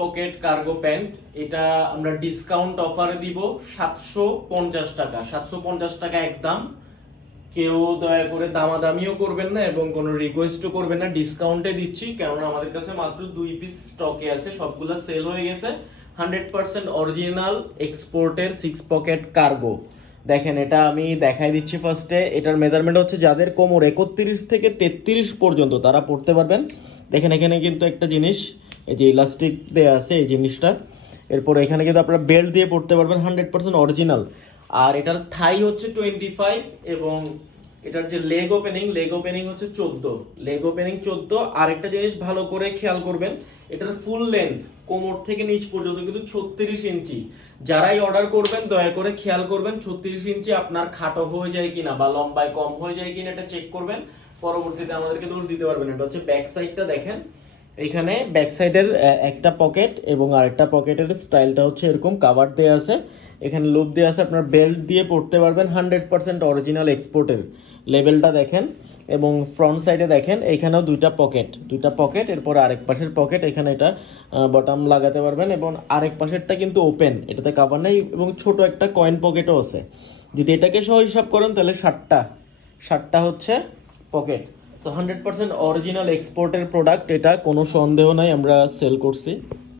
Pocket cargo pant, এটা আমরা discount অফারে দিব 750 টাকা। 750 টাকা একদম। কেউ দয়া করে দামাদামিও করবেন না এবং কোনো রিকোয়েস্টও করবেন না, ডিসকাউন্টে দিচ্ছি, কেননা আমাদের কাছে মাত্র 2 পিস স্টকে আছে, সবগুলো সেল হয়ে গেছে। 100% অরিজিনাল এক্সপোর্টের 6 পকেট কার্গো। দেখেন, এটা আমি দেখাই দিচ্ছি ফার্স্টে। এটার মেজারমেন্ট হচ্ছে যাদের কোমর 31 থেকে 33 পর্যন্ত তারা পড়তে পারবেন। দেখেন এখানে কিন্তু একটা জিনিস, এই যে ইলাস্টিক দেওয়া আছে এই জিনিসটা। এরপর এখানে কিন্তু আপনারা বেল্ট দিয়ে পড়তে পারবেন, 100% অরিজিনাল। আর এটার থাই হচ্ছে 25 এবং এটার যে লেগ ওপেনিং হচ্ছে 14। Leg opening 14। আর একটা জিনিস ভালো করে খেয়াল করবেন, এটার ফুল লেন্থ কোমর থেকে নিচ পর্যন্ত কিন্তু 36 ইঞ্চি। যারাই অর্ডার করবেন দয়া করে খেয়াল করবেন 36 ইঞ্চি আপনার খাটো হয়ে যায় কিনা বা লম্বায় কম হয়ে যায় কিনা, এটা চেক করবেন। পরবর্তীতে আমাদেরকে দোষ দিতে পারবেন। এটা হচ্ছে ব্যাক সাইডটা, দেখেন এখানে ব্যাক সাইডের একটা পকেট এবং আরেকটা পকেটের স্টাইলটা হচ্ছে এরকম কাভার দেওয়া আছে। এখানে লুপ দেওয়া আছে, আপনার বেল্ট দিয়ে পড়তে পারবেন। 100% অরিজিনাল এক্সপোর্টের লেভেলটা দেখেন। এবং ফ্রন্ট সাইডে দেখেন এখানেও দুইটা পকেট, এরপর আরেক পাশের পকেট, এখানে এটা বটম লাগাতে পারবেন এবং আরেক পাশেরটা কিন্তু ওপেন, এটাতে কাভার নেই এবং ছোট একটা কয়েন পকেটও আছে। যদি এটাকে সহ হিসাব করেন তাহলে 60টা হচ্ছে পকেট। তো 100% অরিজিনাল এক্সপোর্টের প্রোডাক্ট, এটা কোনো সন্দেহ নাই, আমরা সেল করছি।